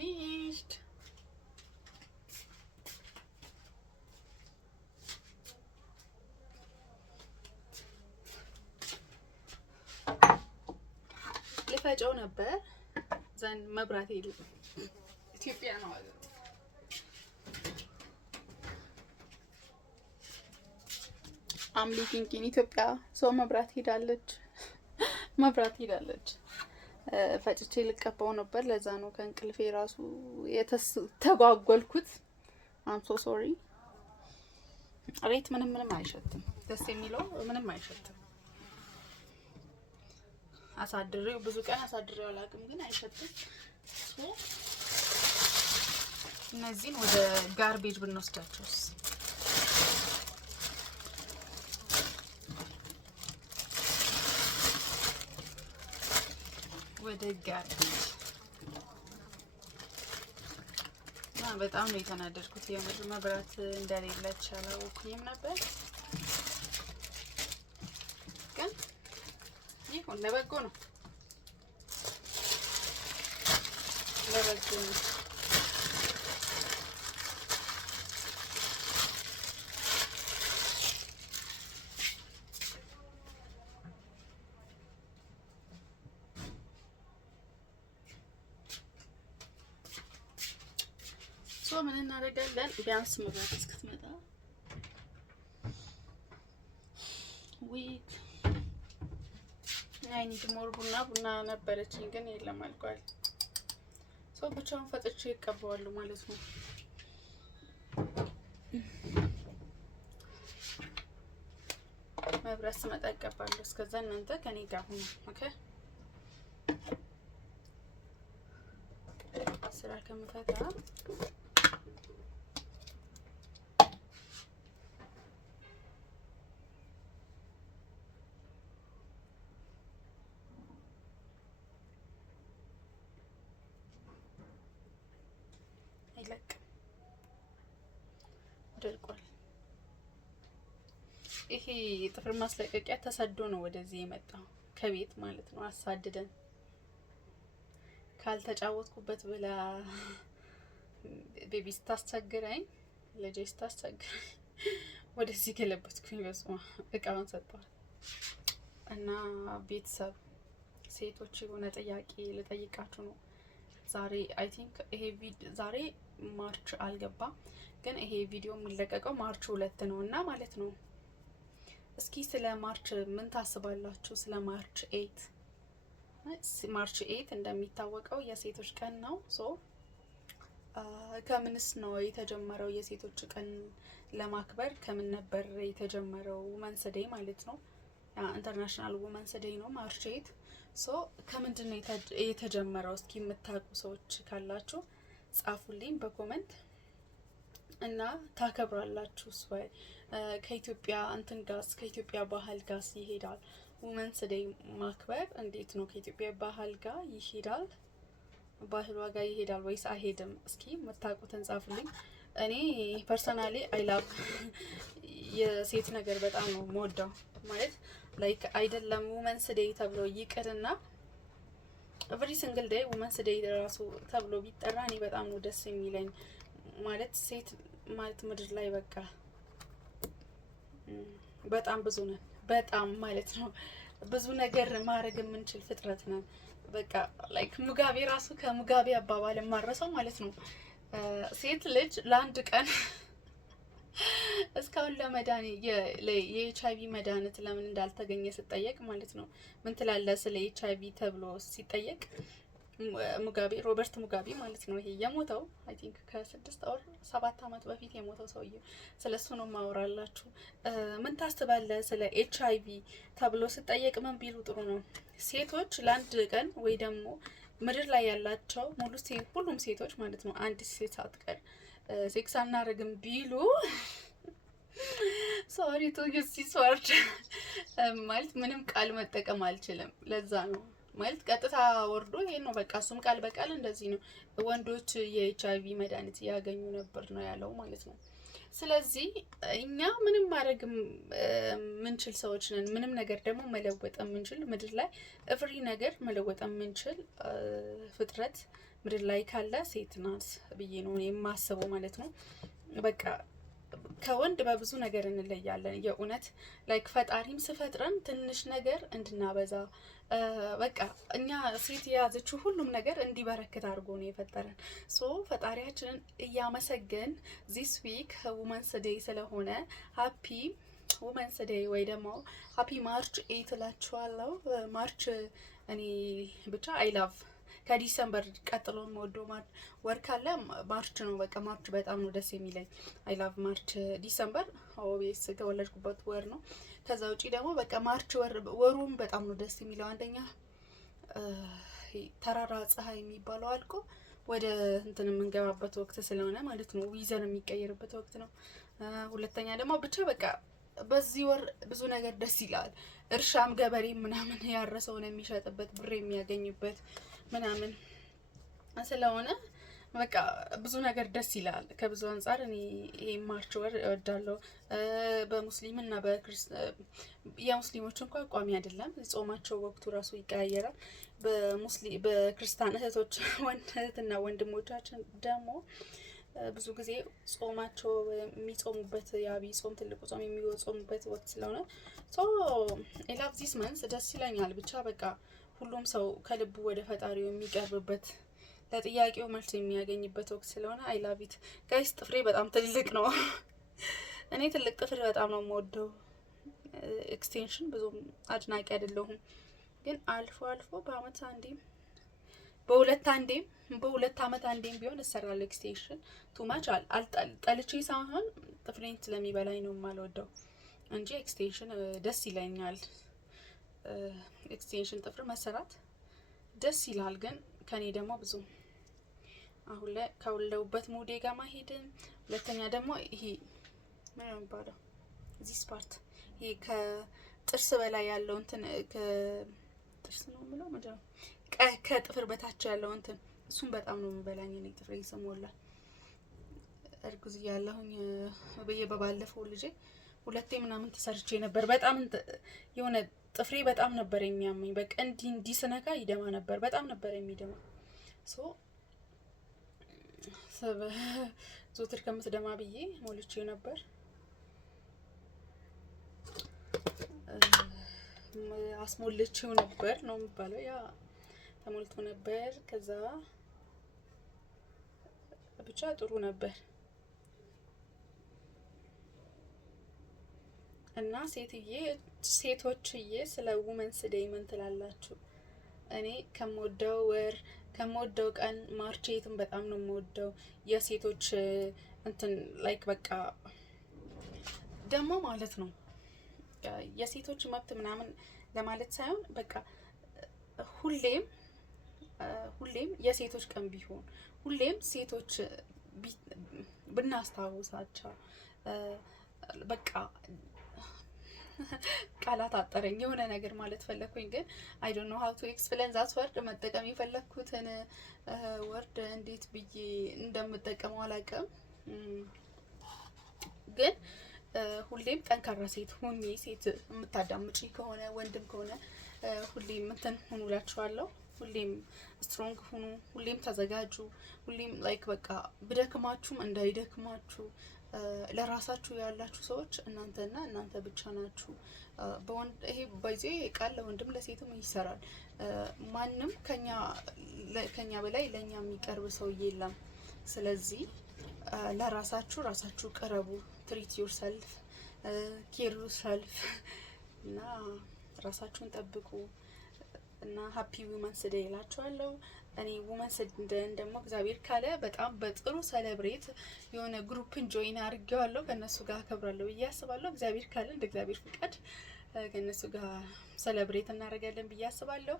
finished. ልፈጨው ነበር ዘን መብራት ሄዱ። ኢትዮጵያ ነው አገሩ። I'm living in ኢትዮጵያ ሶ መብራት ሄዳለች። ፈጭቼ ልቀባው ነበር። ለዛ ነው ከእንቅልፌ ራሱ ተጓጓልኩት። I'm so sorry። ሬት ምንም አይሸትም። ደስ የሚለው ምንም አይሸትም። አሳድሬው ብዙ ቀን አሳድሬው አላውቅም፣ ግን አይሸትም። ሶ እነዚህን ወደ ጋርቤጅ ብንወስዳቸውስ? ወደ ጋርቤጅ በጣም ነው የተናደድኩት። የምር መብራት እንደሌለች አላወኩኝም ነበር፣ ግን ይሁን ለበጎ ነው። ምን እናደርጋለን? ቢያንስ መብራት እስክትመጣ ዊክ አይኒድ ሞር ቡና ነበረችኝ፣ ግን የለም አልቋል። ሶ ብቻውን ፈጥቼ ይቀባዋሉ ማለት ነው። መብራት ስመጣ ይቀባለሁ። እስከዛ እናንተ ከኔ ጋር ሁኑ። ኦኬ ስራ ከምፈታ ደርቋል። ይሄ ጥፍር ማስለቀቂያ ተሰዶ ነው ወደዚህ የመጣው ከቤት ማለት ነው። አሳድደን ካልተጫወትኩበት ብላ ቤቢ ስታስቸግረኝ፣ ልጄ ስታስቸግረኝ ወደዚህ ገለበትኩኝ። በስማ እቃውን ሰጥቷል። እና ቤተሰብ ሴቶች የሆነ ጥያቄ ልጠይቃችሁ ነው ዛሬ። አይ ቲንክ ይሄ ዛሬ ማርች አልገባም፣ ግን ይሄ ቪዲዮ የሚለቀቀው ማርች 2 ነው እና ማለት ነው። እስኪ ስለ ማርች ምን ታስባላችሁ? ስለ ማርች 8 ማርች 8 እንደሚታወቀው የሴቶች ቀን ነው። ሶ ከምንስ ነው የተጀመረው? የሴቶች ቀን ለማክበር ከምን ነበር የተጀመረው? ውመንስ ዴይ ማለት ነው። ኢንተርናሽናል ውመንስ ዴይ ነው ማርች 8። ሶ ከምንድን ነው የተጀመረው? እስኪ የምታውቁ ሰዎች ካላችሁ ጻፉልኝ በኮሜንት። እና ታከብራላችሁ ወይ? ከኢትዮጵያ እንትን ጋር ከኢትዮጵያ ባህል ጋር ይሄዳል? ውመንስ ዴይ ማክበር እንዴት ነው? ከኢትዮጵያ ባህል ጋር ይሄዳል? ባህሏ ጋር ይሄዳል ወይስ አይሄድም? እስኪ የምታውቁትን ጻፉልኝ። እኔ ፐርሰናሊ አይ ላቭ የሴት ነገር በጣም ነው የምወደው። ማለት ላይክ አይደለም ውመንስ ዴይ ተብሎ ይቅርና ኤቭሪ ሲንግል ዴይ ውመንስ ዴይ ራሱ ተብሎ ቢጠራ እኔ በጣም ነው ደስ የሚለኝ። ማለት ሴት ማለት ምድር ላይ በቃ በጣም ብዙ ነን፣ በጣም ማለት ነው ብዙ ነገር ማድረግ የምንችል ፍጥረት ነን። በቃ ላይክ ሙጋቤ ራሱ ከሙጋቤ አባባል ማረሰው ማለት ነው ሴት ልጅ ለአንድ ቀን እስካሁን ለመዳን የኤችአይቪ መድኃኒት ለምን እንዳልተገኘ ሲጠየቅ ማለት ነው ምን ትላለህ ስለ ኤችአይቪ ተብሎ ሲጠየቅ ሙጋቤ ሮበርት ሙጋቤ ማለት ነው። ይሄ የሞተው አይ ቲንክ ከ6 or 7 አመት በፊት የሞተው ሰውዬ፣ ስለሱ ነው ማወራላችሁ። ምን ታስባለህ ስለ ኤችአይቪ ተብሎ ሲጠየቅ ምን ቢሉ ጥሩ ነው? ሴቶች ለአንድ ቀን ወይ ደግሞ ምድር ላይ ያላቸው ሙሉ ሁሉም ሴቶች ማለት ነው አንድ ሴት ሳትቀር ሴክስ አናረግም ቢሉ ሶሪ ቱ ዩዝ ዲስ ወርድ ማለት ምንም ቃል መጠቀም አልችልም። ለዛ ነው ማለት ቀጥታ ወርዶ ይሄ ነው በቃ እሱም ቃል በቃል እንደዚህ ነው ወንዶች የኤችአይቪ መድኃኒት ያገኙ ነበር ነው ያለው ማለት ነው። ስለዚህ እኛ ምንም ማድረግ ምንችል ሰዎች ነን። ምንም ነገር ደግሞ መለወጥ ምንችል ምድር ላይ ኤቭሪ ነገር መለወጥ ምንችል ፍጥረት ምድር ላይ ካለ ሴት ናት ብዬ ነው የማስበው ማለት ነው። በቃ ከወንድ በብዙ ነገር እንለያለን። የእውነት ላይክ ፈጣሪም ስፈጥረን ትንሽ ነገር እንድናበዛ በቃ እኛ ሴት የያዘችው ሁሉም ነገር እንዲበረክት አድርጎ ነው የፈጠረን። ሶ ፈጣሪያችንን እያመሰገን ዚስ ዊክ ውመንስ ዴይ ስለሆነ ሀፒ ውመንስ ዴይ ወይ ደግሞ ሀፒ ማርች 8 እላችኋለሁ። ማርች እኔ ብቻ አይ ላቭ ከዲሰምበር ቀጥሎ የምወደው ወር ካለ ማርች ነው። በቃ ማርች በጣም ነው ደስ የሚለኝ። አይ ላቭ ማርች። ዲሰምበር ኦቤስ ከወለድኩበት ወር ነው። ከዛ ውጪ ደግሞ በቃ ማርች ወሩም በጣም ነው ደስ የሚለው። አንደኛ ተራራ ፀሐይ የሚባለው አልቆ ወደ እንትን የምንገባበት ወቅት ስለሆነ ማለት ነው። ዊዘር የሚቀየርበት ወቅት ነው። ሁለተኛ ደግሞ ብቻ በቃ በዚህ ወር ብዙ ነገር ደስ ይላል። እርሻም ገበሬ ምናምን ያረሰውን የሚሸጥበት ብር የሚያገኝበት ምናምን ስለሆነ በቃ ብዙ ነገር ደስ ይላል። ከብዙ አንጻር እኔ ይሄ ማርች ወር እወዳለሁ። በሙስሊም እና የሙስሊሞች እንኳን ቋሚ አይደለም ጾማቸው፣ ወቅቱ ራሱ ይቀያየራል። በክርስቲያን እህትና ወንድሞቻችን ደግሞ ብዙ ጊዜ ጾማቸው የሚጾሙበት የአብይ ጾም ትልቁ ጾም የሚጾሙበት ወቅት ስለሆነ አይ ላቭ ዚስ መንስ ደስ ይለኛል። ብቻ በቃ ሁሉም ሰው ከልቡ ወደ ፈጣሪው የሚቀርብበት ለጥያቄው መልስ የሚያገኝበት ወቅት ስለሆነ አይ ላቭ ኢት ጋይስ። ጥፍሬ በጣም ትልቅ ነው። እኔ ትልቅ ጥፍር በጣም ነው የምወደው። ኤክስቴንሽን ብዙም አድናቂ አይደለሁም፣ ግን አልፎ አልፎ በአመት አንዴም በሁለት አመት አንዴም ቢሆን እሰራለሁ ኤክስቴንሽን። ቱማች ጠልቼ ሳይሆን ጥፍሬን ስለሚበላኝ ነው የማልወደው እንጂ ኤክስቴንሽን ደስ ይለኛል። ኤክስቴንሽን ጥፍር መሰራት ደስ ይላል፣ ግን ከኔ ደግሞ ብዙ አሁን ላይ ከወለውበት ሙዴ ጋር ማሄድም። ሁለተኛ ደግሞ ይሄ ምን ነው የሚባለው ዚስ ፓርት ይሄ ከጥርስ በላይ ያለው እንትን ከጥርስ ነው የምለው ምንድን ነው ከጥፍር በታች ያለው እንትን እሱም በጣም ነው የምበላኝ። እኔ ጥፍሬ ስሞላ እርጉዝ እያለሁኝ በባለፈው ልጄ 2 ምናምን ተሰርቼ ነበር። በጣም የሆነ ጥፍሬ በጣም ነበር የሚያመኝ። በቃ እንዲህ ስነካ ይደማ ነበር፣ በጣም ነበር የሚደማ። ዞትር ከምትደማ ብዬ ሞልቼ ነበር። አስሞልቼው ነበር ነው የሚባለው። ያ ተሞልቶ ነበር። ከዛ ብቻ ጥሩ ነበር እና ሴቶችዬ ስለ ውመንስ ዴይ ምን ትላላችሁ? እኔ ከምወደው ቀን ማርች 8 በጣም ነው የምወደው። የሴቶች እንትን ላይክ በቃ ደግሞ ማለት ነው የሴቶች መብት ምናምን ለማለት ሳይሆን በቃ ሁሌም የሴቶች ቀን ቢሆን ሁሌም ሴቶች ብናስታውሳቸው በቃ ቃላት አጠረኝ የሆነ ነገር ማለት ፈለኩኝ፣ ግን አይ ዶንት ኖ ሃው ቱ ኤክስፕሌን ዛት ወርድ። መጠቀም የፈለኩትን ወርድ እንዴት ብዬ እንደምጠቀመው አላውቅም፣ ግን ሁሌም ጠንካራ ሴት ሁኚ። ሴት የምታዳምጪ ከሆነ ወንድም ከሆነ ሁሌም እንትን ሁኑ እላችኋለሁ። ሁሌም ስትሮንግ ሁኑ፣ ሁሌም ተዘጋጁ። ሁሌም ላይክ በቃ ብደክማችሁም እንዳይደክማችሁ። ለራሳችሁ ያላችሁ ሰዎች እናንተና እናንተ ብቻ ናችሁ። ይሄ ባይዜ ቃል ለወንድም ለሴትም ይሰራል። ማንም ከኛ በላይ ለኛ የሚቀርብ ሰው የለም። ስለዚህ ራሳችሁ ቅረቡ። ትሪት ዩር ሰልፍ፣ ኬር ዩር ሰልፍ እና ራሳችሁን ጠብቁ እና ሀፒ ውመንስ ዴይ እላችኋለሁ። እኔ ውመንስ ዴይን ደግሞ እግዚአብሔር ካለ በጣም በጥሩ ሰለብሬት የሆነ ግሩፕን ጆይን አድርጌዋለሁ። ከነሱ ጋር አከብራለሁ ብዬ አስባለሁ። እግዚአብሔር ካለ እንደ እግዚአብሔር ፍቃድ ከነሱ ጋር ሰለብሬት እናደርጋለን ብዬ አስባለሁ።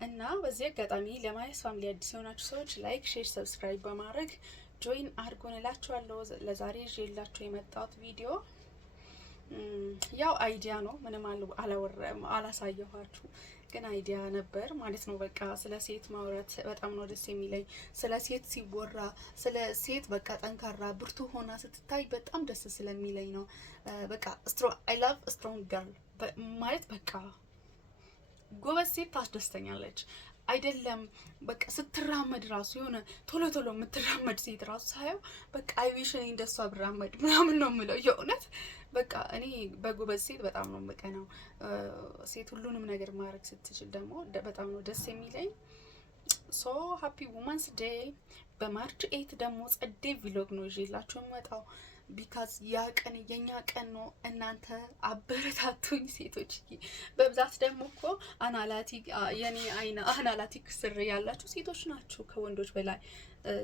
እና በዚህ አጋጣሚ ለማየስ ፋሚሊ አዲስ የሆናችሁ ሰዎች ላይክ፣ ሼር፣ ሰብስክራይብ በማድረግ ጆይን አድርጉን እላችኋለሁ። ለዛሬ ይዤላችሁ የመጣሁት ቪዲዮ ያው አይዲያ ነው። ምንም አላሳየኋችሁ፣ ግን አይዲያ ነበር ማለት ነው። በቃ ስለ ሴት ማውራት በጣም ነው ደስ የሚለኝ። ስለ ሴት ሲወራ ስለ ሴት በቃ ጠንካራ ብርቱ ሆና ስትታይ በጣም ደስ ስለሚለኝ ነው። በቃ አይ ላቭ ስትሮንግ ገርል ማለት በቃ ጎበዝ ሴት ታስደስተኛለች። አይደለም በቃ ስትራመድ ራሱ የሆነ ቶሎ ቶሎ የምትራመድ ሴት ራሱ ሳየው በቃ አይዊሽ እኔ እንደሷ ብራመድ ምናምን ነው የምለው። የእውነት በቃ እኔ በጎበዝ ሴት በጣም ነው የምቀናው። ሴት ሁሉንም ነገር ማድረግ ስትችል ደግሞ በጣም ነው ደስ የሚለኝ። ሶ ሃፒ ውመንስ ዴይ። በማርች 8 ደግሞ ጸዴ ቪሎግ ነው ይዤላችሁ የምመጣው። ቢካዝ ያ ቀን የኛ ቀን ነው። እናንተ አበረታቱኝ ሴቶች። በብዛት ደግሞ እኮ የኔ አይና አናላቲክ ስር ያላችሁ ሴቶች ናችሁ ከወንዶች በላይ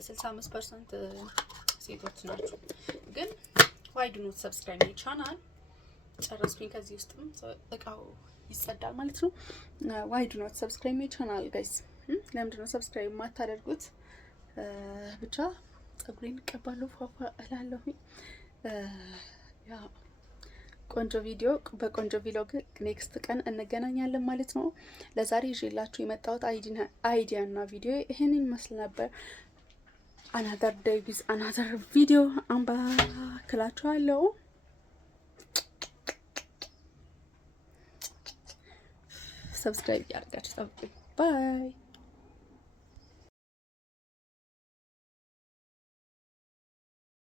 65% ሴቶች ናችሁ። ግን ዋይ ዱ ኖት ሰብስክራይብ ማይ ቻናል። ጨረስኩኝ። ከዚህ ውስጥም እቃው ይጸዳል ማለት ነው። ዋይ ዱ ኖት ሰብስክራይብ ማይ ቻናል ጋይስ። ለምንድን ነው ሰብስክራይብ የማታደርጉት? ብቻ ጸጉሬን እቀባለሁ፣ ፏፏ እላለሁኝ። ያ ቆንጆ ቪዲዮ በቆንጆ ቪሎግ ኔክስት ቀን እንገናኛለን ማለት ነው። ለዛሬ ይዤላችሁ የመጣሁት አይዲያ እና ቪዲዮ ይሄን ይመስል ነበር። አናዘር ዴይ ዊዝ አናዘር ቪዲዮ አንባክላችኋለሁ። ሰብስክራይብ ያደርጋችሁ ጠብቁኝ። ባይ